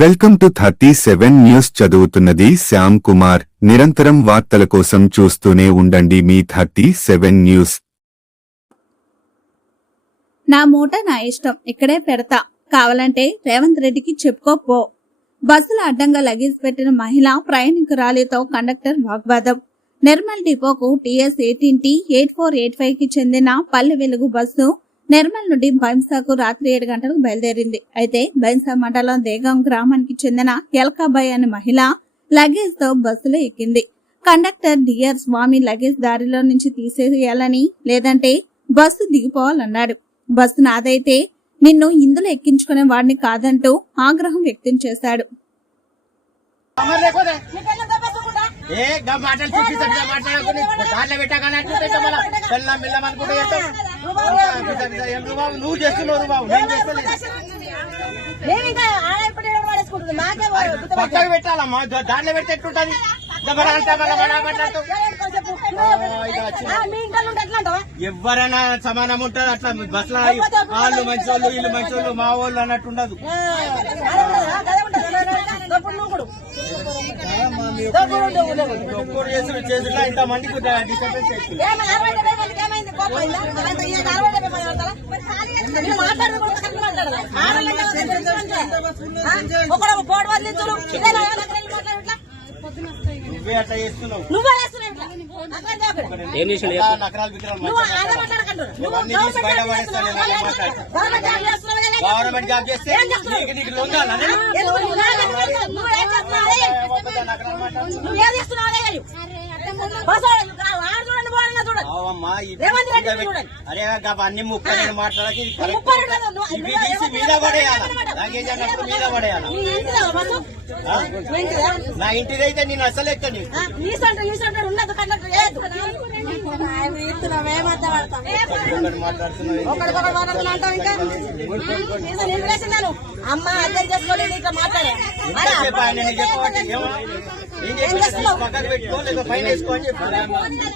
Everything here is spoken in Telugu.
Welcome to thirty seven news చదువుతున్నది శ్యామ్ కుమార్. నిరంతరం వార్తల కోసం చూస్తూనే ఉండండి మీ థర్టీ సెవెన్ న్యూస్. నా మూట నా ఇష్టం ఇక్కడే పెడతా. కావాలంటే రేవంత్ రెడ్డికి చెప్పుకోపో బస్సుల అడ్డంగా లగేజ్ పెట్టిన మహిళ ప్రయాణికురాలితో కండక్టర్ వాగ్వాదం. Nirmal డిపోకు TS eighteen T eight four eight ఫైవ్కి చెందిన పల్లె వెలుగు బస్సు నిర్మల్ నుండి బైంసాకు రాత్రి ఏడు గంటలకు బయలుదేరింది. అయితే భైంసా మండలం దేగం గ్రామానికి చెందిన ఎల్కాబాయ్ అనే మహిళ లగేజ్తో బస్సులో ఎక్కింది. కండక్టర్ డిఆర్ స్వామి లగేజ్ దారిలో నుంచి తీసేయాలని లేదంటే బస్సు దిగిపోవాలన్నాడు. బస్సు నాదైతే నిన్ను ఇందులో ఎక్కించుకునే వాడిని కాదంటూ ఆగ్రహం వ్యక్తం చేశాడు. అమర్ బాబు నువ్వు చేస్తున్నావు బాబు నేను చేస్తలేదు. పక్కకు పెట్టాలమ్మా. దాంట్లో పెడితే ఎట్లుంటది. ఎవరైనా సమానం ఉంటారు అట్లా బస్సులో వాళ్ళు మంచోళ్ళు వీళ్ళు మంచోళ్ళు మా వాళ్ళు అన్నట్టు ఉండదు. ఒక్కరు చేసుడు చేసుడు ఇంత మందికి డిస్టర్బెన్స్ వెళ్ళి మాట్లాడు ఇట్లా. నువ్వే అట్లా చేస్తున్నావు నువ్వే చెప్పు. ఇంకా నకరాలు మాట్లాడతా. గవర్నమెంట్ జాబ్ చేస్తే ఏం? నీకు నీకు లొంగాలా నువ్వు ఏం చేస్తున్నావు అరే మాట్లాడకి కరెక్ట్. ముప్పై రెండు ఇవి నువ్వు తీసి మీద పడేయాల. లగేజ్ అన్నప్పుడు మీద పడేయాల? నీ ఇంటిదైతే నేను అసలు ఎక్కని. అమ్మ అర్థం చేసుకోలేదు ఇట్లా మాట్లాడే? పక్కన పెట్టుకో లేదా పైన వేసుకో అని